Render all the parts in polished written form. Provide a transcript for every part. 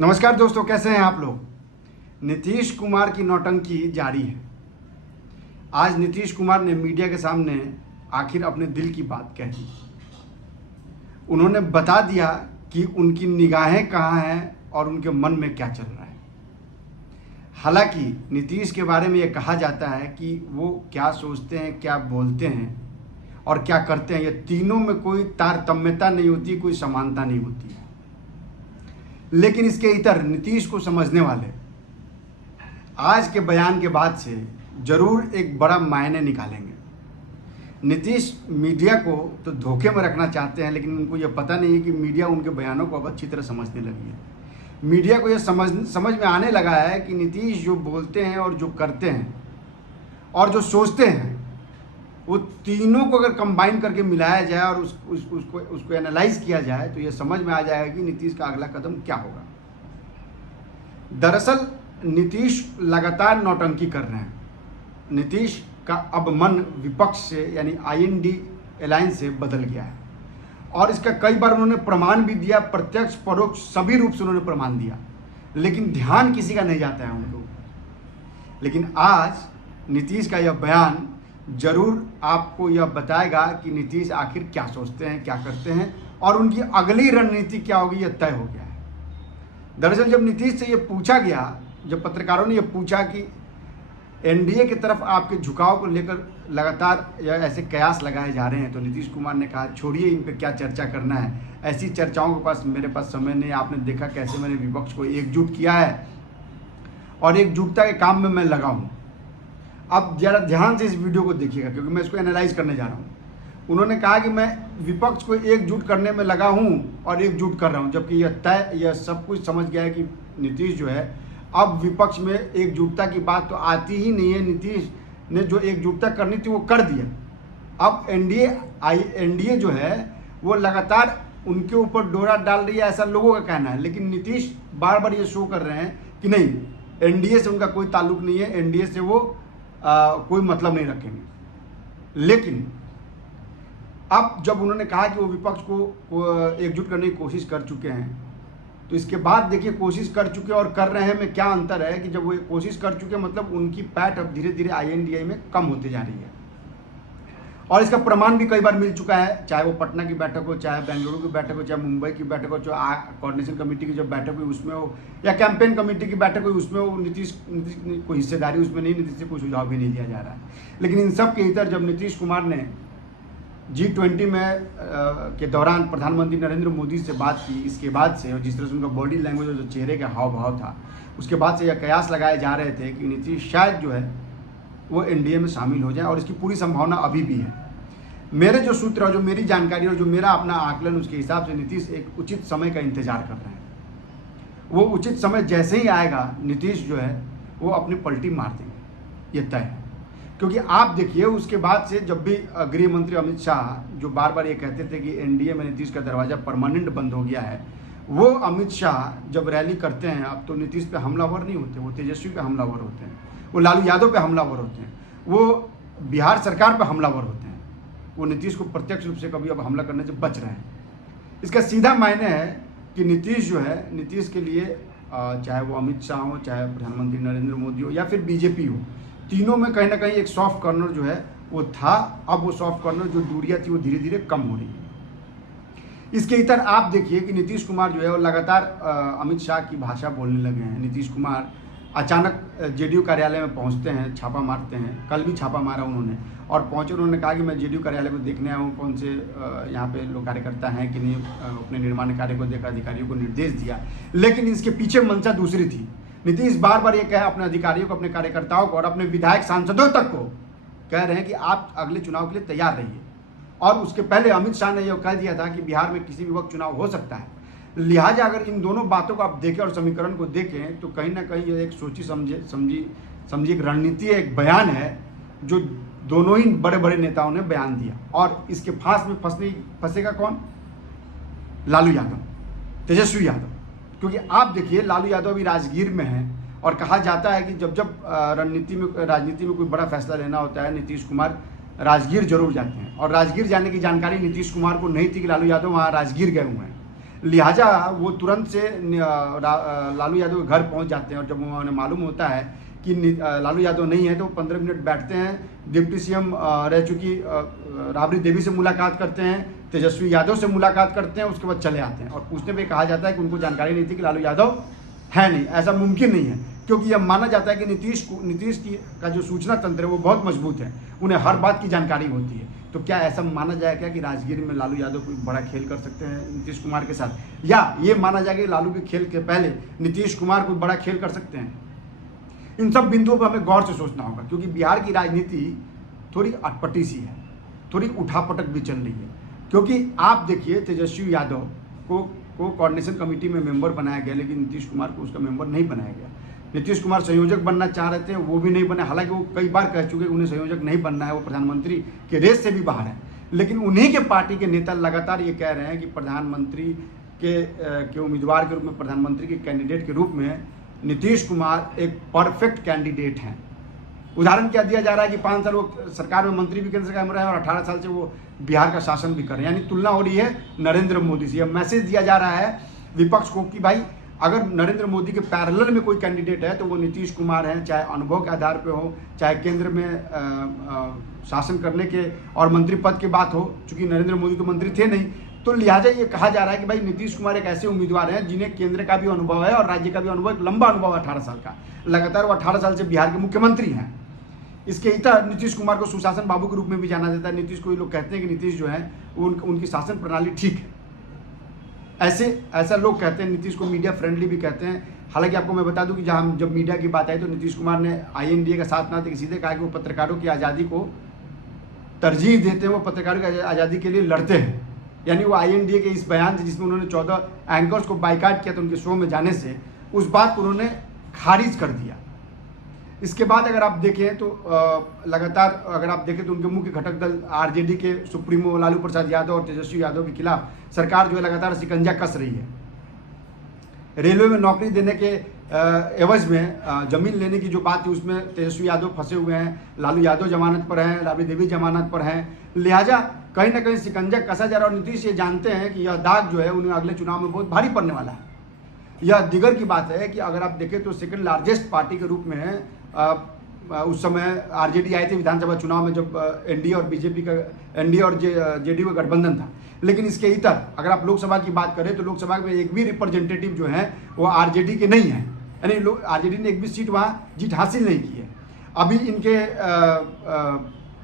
नमस्कार दोस्तों, कैसे हैं आप लोग। नीतीश कुमार की नौटंकी जारी है। आज नीतीश कुमार ने मीडिया के सामने आखिर अपने दिल की बात कह दी। उन्होंने बता दिया कि उनकी निगाहें कहाँ हैं और उनके मन में क्या चल रहा है। हालांकि नीतीश के बारे में ये कहा जाता है कि वो क्या सोचते हैं, क्या बोलते हैं और क्या करते हैं, ये तीनों में कोई तारतम्यता नहीं होती, कोई समानता नहीं होती है। लेकिन इसके इतर नीतीश को समझने वाले आज के बयान के बाद से जरूर एक बड़ा मायने निकालेंगे। नीतीश मीडिया को तो धोखे में रखना चाहते हैं, लेकिन उनको ये पता नहीं है कि मीडिया उनके बयानों को अब अच्छी तरह समझने लगी है। मीडिया को यह समझ में आने लगा है कि नीतीश जो बोलते हैं और जो करते हैं और जो सोचते हैं, वो तीनों को अगर कंबाइन करके मिलाया जाए और उसको एनालाइज किया जाए तो ये समझ में आ जाएगा कि नीतीश का अगला कदम क्या होगा। दरअसल नीतीश लगातार नौटंकी कर रहे हैं। नीतीश का अब मन विपक्ष से यानी IND अलायंस से बदल गया है और इसका कई बार उन्होंने प्रमाण भी दिया, प्रत्यक्ष परोक्ष सभी रूप से उन्होंने प्रमाण दिया, लेकिन ध्यान किसी का नहीं जाता है उनको। लेकिन आज नीतीश का यह बयान जरूर आपको यह बताएगा कि नीतीश आखिर क्या सोचते हैं, क्या करते हैं और उनकी अगली रणनीति क्या होगी, यह तय हो गया है। दरअसल जब नीतीश से ये पूछा गया, जब पत्रकारों ने यह पूछा कि NDA की तरफ आपके झुकाव को लेकर लगातार यह ऐसे कयास लगाए जा रहे हैं, तो नीतीश कुमार ने कहा छोड़िए, इन पे क्या चर्चा करना है, ऐसी चर्चाओं के पास मेरे पास समय नहीं। आपने देखा कैसे मैंने विपक्ष को एकजुट किया है और एकजुटता के काम में मैं लगा हूँ। अब जरा ध्यान से इस वीडियो को देखिएगा क्योंकि मैं इसको एनालाइज करने जा रहा हूँ। उन्होंने कहा कि मैं विपक्ष को एकजुट करने में लगा हूँ और एकजुट कर रहा हूँ, जबकि यह सब कुछ समझ गया है कि नीतीश जो है अब विपक्ष में एकजुटता की बात तो आती ही नहीं है। नीतीश ने जो एकजुटता करनी थी वो कर दिया। अब NDA जो है वो लगातार उनके ऊपर डोरा डाल रही है, ऐसा लोगों का कहना है। लेकिन नीतीश बार बार ये शो कर रहे हैं कि नहीं, NDA से उनका कोई ताल्लुक नहीं है, NDA से वो कोई मतलब नहीं रखेंगे। लेकिन अब जब उन्होंने कहा कि वो विपक्ष को एकजुट करने की कोशिश कर चुके हैं, तो इसके बाद देखिए कोशिश कर चुके और कर रहे हैं में क्या अंतर है कि जब वो कोशिश कर चुके मतलब उनकी पैठ अब धीरे धीरे INDA में कम होते जा रही है और इसका प्रमाण भी कई बार मिल चुका है। चाहे वो पटना की बैठक हो, चाहे बेंगलुरु की बैठक हो, चाहे मुंबई की बैठक हो, चाहे कोऑर्डिनेशन कमेटी की जब बैठक हुई उसमें हो, या कैंपेन कमेटी की बैठक हुई उसमें हो, नीतीश कोई हिस्सेदारी उसमें नहीं, नीतीश से कोई सुझाव भी नहीं दिया जा रहा है। लेकिन इन सब के इतर जब नीतीश कुमार ने G20 में के दौरान प्रधानमंत्री नरेंद्र मोदी से बात की, इसके बाद से और जिस तरह से उनका बॉडी लैंग्वेज और जो चेहरे का हाव भाव था, उसके बाद से यह कयास लगाए जा रहे थे कि नीतीश शायद जो है वो NDA में शामिल हो जाए और इसकी पूरी संभावना अभी भी है। मेरे जो सूत्र और जो मेरी जानकारी और जो मेरा अपना आकलन, उसके हिसाब से नीतीश एक उचित समय का इंतजार कर रहे हैं। वो उचित समय जैसे ही आएगा, नीतीश जो है वो अपनी पलटी मार देंगे, ये तय है। क्योंकि आप देखिए उसके बाद से जब भी गृह मंत्री अमित शाह जो बार बार ये कहते थे कि NDA में नीतीश का दरवाज़ा परमानेंट बंद हो गया है, वो अमित शाह जब रैली करते हैं अब तो नीतीश पे हमलावर नहीं होते, वो तेजस्वी पे हमलावर होते हैं, वो लालू यादव पे हमलावर होते हैं, वो बिहार सरकार पे हमलावर होते हैं। वो नीतीश को प्रत्यक्ष रूप से कभी अब हमला करने से बच रहे हैं। इसका सीधा मायने है कि नीतीश जो है, नीतीश के लिए चाहे वो अमित शाह हो, चाहे प्रधानमंत्री नरेंद्र मोदी हो या फिर BJP हो, तीनों में कहीं ना कहीं एक सॉफ्ट कॉर्नर जो है वो था। अब वो सॉफ्ट कॉर्नर जो दूरियां थी वो धीरे धीरे कम हो रही है। इसके इतर आप देखिए कि नीतीश कुमार जो है वो लगातार अमित शाह की भाषा बोलने लगे हैं। नीतीश कुमार अचानक JDU कार्यालय में पहुंचते हैं, छापा मारते हैं। कल भी छापा मारा उन्होंने और पहुंचे, उन्होंने कहा कि मैं JDU कार्यालय को देखने आया हूँ, कौन से यहाँ पे लोग कार्यकर्ता हैं कि नहीं, अपने निर्माण कार्य को देखा, अधिकारियों को निर्देश दिया। लेकिन इसके पीछे मंशा दूसरी थी। नीतीश बार बार ये कहा अपने अधिकारियों को, अपने कार्यकर्ताओं को और अपने विधायक सांसदों तक को कह रहे हैं कि आप अगले चुनाव के लिए तैयार रहिए। और उसके पहले अमित शाह ने यह कह दिया था कि बिहार में किसी भी वक्त चुनाव हो सकता है। लिहाजा अगर इन दोनों बातों को आप देखें और समीकरण को देखें तो कहीं ना कहीं ये एक सोची समझी एक रणनीति है, एक बयान है जो दोनों ही बड़े बड़े नेताओं ने बयान दिया। और इसके फांस में फंसेगा कौन? लालू यादव, तेजस्वी यादव। क्योंकि आप देखिए लालू यादव भी राजगीर में है और कहा जाता है कि जब राजनीति में कोई बड़ा फैसला लेना होता है, नीतीश कुमार राजगीर जरूर जाते हैं। और राजगीर जाने की जानकारी नीतीश कुमार को नहीं थी कि लालू यादव वहाँ राजगीर गए हुए हैं। लिहाजा वो तुरंत से लालू यादव के घर पहुंच जाते हैं और जब उन्हें मालूम होता है कि लालू यादव नहीं है तो 15 मिनट बैठते हैं, डिप्टी सीएम रह चुकी राबड़ी देवी से मुलाकात करते हैं, तेजस्वी यादव से मुलाकात करते हैं, उसके बाद चले आते हैं और पूछने पे कहा जाता है कि उनको जानकारी नहीं थी कि लालू यादव है नहीं। ऐसा मुमकिन नहीं है क्योंकि यह माना जाता है कि नीतीश की का जो सूचना तंत्र है वो बहुत मजबूत है, उन्हें हर बात की जानकारी होती है। तो क्या ऐसा माना जाए क्या कि राजगीर में लालू यादव कोई बड़ा खेल कर सकते हैं नीतीश कुमार के साथ, या ये माना जाए कि लालू के खेल के पहले नीतीश कुमार कोई बड़ा खेल कर सकते हैं? इन सब बिंदुओं पर हमें गौर से सोचना होगा क्योंकि बिहार की राजनीति थोड़ी अटपटी सी है, थोड़ी उठापटक भी चल रही है। क्योंकि आप देखिए तेजस्वी यादव को कोऑर्डिनेशन कमेटी में मेंबर बनाया गया, लेकिन नीतीश कुमार को उसका मेंबर नहीं बनाया गया। नीतीश कुमार संयोजक बनना चाह रहे थे, वो भी नहीं बने, हालांकि वो कई बार कह चुके उन्हें संयोजक नहीं बनना है, वो प्रधानमंत्री के रेस से भी बाहर है। लेकिन उन्हीं के पार्टी के नेता लगातार ये कह रहे हैं कि प्रधानमंत्री के उम्मीदवार के रूप में, प्रधानमंत्री के कैंडिडेट के रूप में नीतीश कुमार एक परफेक्ट कैंडिडेट हैं। उदाहरण क्या दिया जा रहा है कि 5 साल वो सरकार में मंत्री भी केंद्र सरकार में रहे और 18 साल से वो बिहार का शासन भी कर रहे हैं, यानी तुलना हो रही है नरेंद्र मोदी से। यह मैसेज दिया जा रहा है विपक्ष को कि भाई अगर नरेंद्र मोदी के पैरेलल में कोई कैंडिडेट है तो वो नीतीश कुमार हैं, चाहे अनुभव के आधार पे हो, चाहे केंद्र में शासन करने के और मंत्री पद की बात हो, चूंकि नरेंद्र मोदी तो मंत्री थे नहीं। तो लिहाजा ये कहा जा रहा है कि भाई नीतीश कुमार एक ऐसे उम्मीदवार हैं जिन्हें केंद्र का भी अनुभव है और राज्य का भी अनुभव, एक लंबा अनुभव है 18 साल का। लगातार वो 18 साल से बिहार के मुख्यमंत्री हैं। इसके इतर नीतीश कुमार को सुशासन बाबू के रूप में भी जाना जाता है। नीतीश को लोग कहते हैं कि नीतीश जो है उनकी शासन प्रणाली ठीक है, ऐसा लोग कहते हैं। नीतीश को मीडिया फ्रेंडली भी कहते हैं। हालांकि आपको मैं बता दूं कि जब मीडिया की बात आई तो नीतीश कुमार ने INDA का साथ ना देकर सीधे कहा कि वो पत्रकारों की आज़ादी को तरजीह देते हैं, वो पत्रकारों की आज़ादी के लिए लड़ते हैं। यानी वो INDA के इस बयान से जिसमें उन्होंने 14 एंकर्स को बाइकाट किया था उनके शो में जाने से, उस बात को उन्होंने खारिज कर दिया। इसके बाद अगर आप देखें तो लगातार अगर आप देखें तो उनके मुख्य घटक दल RJD के सुप्रीमो लालू प्रसाद यादव और तेजस्वी यादव के खिलाफ सरकार जो है लगातार शिकंजा कस रही है। रेलवे में नौकरी देने के एवज में जमीन लेने की जो बात थी उसमें तेजस्वी यादव फंसे हुए हैं, लालू यादव जमानत पर हैं, राबड़ी देवी जमानत पर हैं। लिहाजा कहीं ना कहीं शिकंजा कसा जा रहा है और नीतीश ये जानते हैं कि यह दाग जो है उन्हें अगले चुनाव में बहुत भारी पड़ने वाला है। यह दिगर की बात है कि अगर आप देखें तो सेकंड लार्जेस्ट पार्टी के रूप में उस समय RJD आई थी विधानसभा चुनाव में, जब NDA और BJP का NDA और JDU का गठबंधन था। लेकिन इसके इतर अगर आप लोकसभा की बात करें तो लोकसभा में एक भी रिप्रेजेंटेटिव जो है वो RJD के नहीं है, यानी RJD ने एक भी सीट वहाँ जीत हासिल नहीं की है। अभी इनके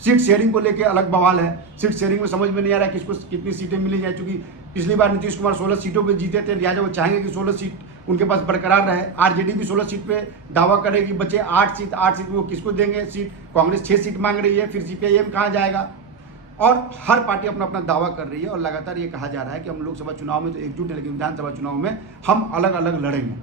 सीट शेयरिंग को लेकर अलग बवाल है। सीट शेयरिंग में समझ में नहीं आ रहा है किसको कितनी सीटें मिली जाए, चूंकि पिछली बार नीतीश कुमार 16 सीटों पे जीते थे, लिहाजा वो चाहेंगे कि 16 सीट उनके पास बरकरार रहे। RJD भी 16 सीट पे दावा करेगी, बचे 8 सीट में वो किसको देंगे सीट? कांग्रेस 6 सीट मांग रही है, फिर CPIM कहाँ जाएगा? और हर पार्टी अपना अपना दावा कर रही है और लगातार ये कहा जा रहा है कि हम लोकसभा चुनाव में तो एकजुट है, लेकिन विधानसभा चुनाव में हम अलग अलग लड़ेंगे,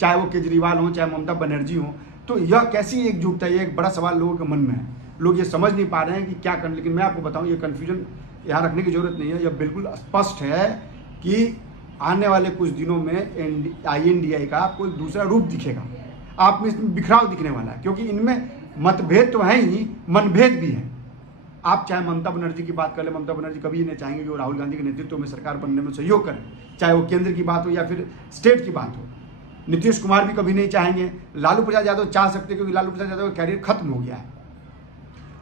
चाहे वो केजरीवाल हो, चाहे ममता बनर्जी हो। तो यह कैसी एकजुटता है, ये एक बड़ा सवाल लोगों के मन में है। लोग ये समझ नहीं पा रहे हैं कि क्या करना। लेकिन मैं आपको बताऊं, ये कन्फ्यूजन यहाँ रखने की जरूरत नहीं है। यह बिल्कुल स्पष्ट है कि आने वाले कुछ दिनों में INDA का आपको एक दूसरा रूप दिखेगा। आप में इसमें बिखराव दिखने वाला है, क्योंकि इनमें मतभेद तो है ही, मनभेद भी है। आप चाहे ममता बनर्जी की बात कर ले, ममता बनर्जी कभी नहीं चाहेंगे कि वो राहुल गांधी के नेतृत्व में सरकार बनने में सहयोग करें, चाहे वो केंद्र की बात हो या फिर स्टेट की बात हो। नीतीश कुमार भी कभी नहीं चाहेंगे। लालू प्रसाद यादव चाह सकते, क्योंकि लालू प्रसाद यादव का कैरियर खत्म हो गया है।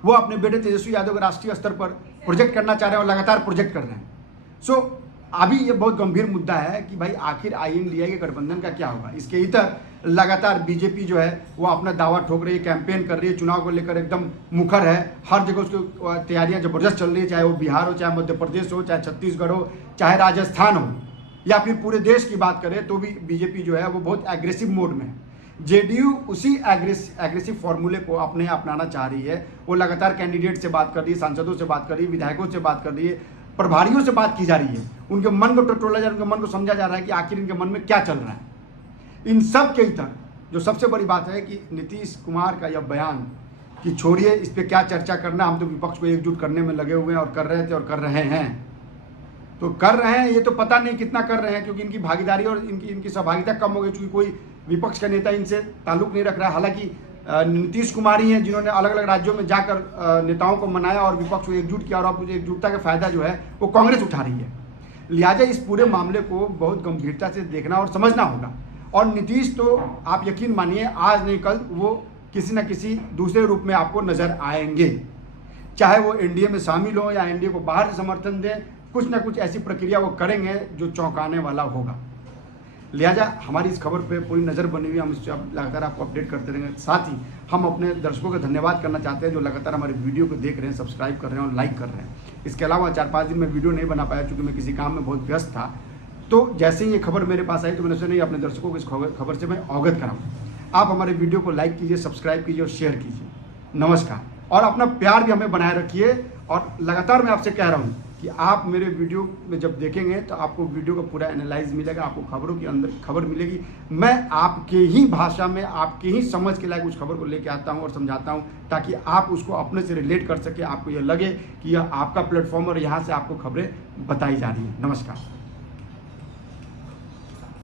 वो अपने बेटे तेजस्वी यादव को राष्ट्रीय स्तर पर प्रोजेक्ट करना चाह रहे हैं और लगातार प्रोजेक्ट कर रहे हैं। अभी ये बहुत गंभीर मुद्दा है कि भाई आखिर INDA के गठबंधन का क्या होगा। इसके इतर लगातार BJP जो है वो अपना दावा ठोक रही है, कैंपेन कर रही है, चुनाव को लेकर एकदम मुखर है। हर जगह उसकी तैयारियां जबरदस्त चल रही है, चाहे वो बिहार हो, चाहे मध्य प्रदेश हो, चाहे छत्तीसगढ़ हो, चाहे राजस्थान हो, या फिर पूरे देश की बात करें तो भी BJP जो है वो बहुत एग्रेसिव मोड में है। JDU उसी एग्रेसिव फॉर्मूले को अपनाना चाह रही है। वो लगातार कैंडिडेट से बात कर रही है, सांसदों से बात कर रही है, विधायकों से बात कर रही है, प्रभारियों से बात की जा रही है। उनके मन को टटोला जा रहा है, उनके मन को समझा जा रहा है कि आखिर इनके मन में क्या चल रहा है। इन सब के इतर जो सबसे बड़ी बात है कि नीतीश कुमार का यह बयान कि छोड़िए इस पर क्या चर्चा करना, हम तो विपक्ष को एकजुट करने में लगे हुए हैं और कर रहे थे और कर रहे हैं। तो कर रहे हैं, ये तो पता नहीं कितना कर रहे हैं, क्योंकि इनकी भागीदारी और इनकी सहभागिता कम हो गई, क्योंकि कोई विपक्ष का नेता इनसे ताल्लुक नहीं रख रहा है। हालांकि नीतीश कुमार ही हैं जिन्होंने अलग अलग राज्यों में जाकर नेताओं को मनाया और विपक्ष को एकजुट किया, और अब एकजुटता का फायदा जो है वो कांग्रेस उठा रही है। लिहाजा इस पूरे मामले को बहुत गंभीरता से देखना और समझना होगा। और नीतीश तो आप यकीन मानिए आज नहीं कल वो किसी न किसी दूसरे रूप में आपको नजर आएंगे, चाहे वो एनडीए में शामिल हो या एनडीए को बाहर से समर्थन दें, कुछ ना कुछ ऐसी प्रक्रिया वो करेंगे जो चौंकाने वाला होगा। लिहाजा हमारी इस खबर पे पूरी नज़र बनी हुई, हम इससे लगातार आपको अपडेट करते रहेंगे। साथ ही हम अपने दर्शकों का धन्यवाद करना चाहते हैं जो लगातार हमारे वीडियो को देख रहे हैं, सब्सक्राइब कर रहे हैं और लाइक कर रहे हैं। इसके अलावा 4-5 दिन में वीडियो नहीं बना पाया क्योंकि मैं किसी काम में बहुत व्यस्त था, तो जैसे ही ये खबर मेरे पास आई तो मैंने सोचा नहीं अपने दर्शकों को इस खबर से मैं अवगत कराऊँ। आप हमारे वीडियो को लाइक कीजिए, सब्सक्राइब कीजिए और शेयर कीजिए। नमस्कार। और अपना प्यार भी हमें बनाए रखिए। और लगातार मैं आपसे कह रहा हूँ कि आप मेरे वीडियो में जब देखेंगे तो आपको वीडियो का पूरा एनालाइज मिलेगा, आपको खबरों के अंदर खबर मिलेगी। मैं आपके ही भाषा में, आपके ही समझ के लायक उस खबर को लेके आता हूँ और समझाता हूँ ताकि आप उसको अपने से रिलेट कर सके, आपको यह लगे कि यह आपका प्लेटफॉर्म और यहाँ से आपको खबरें बताई जा रही हैं। नमस्कार।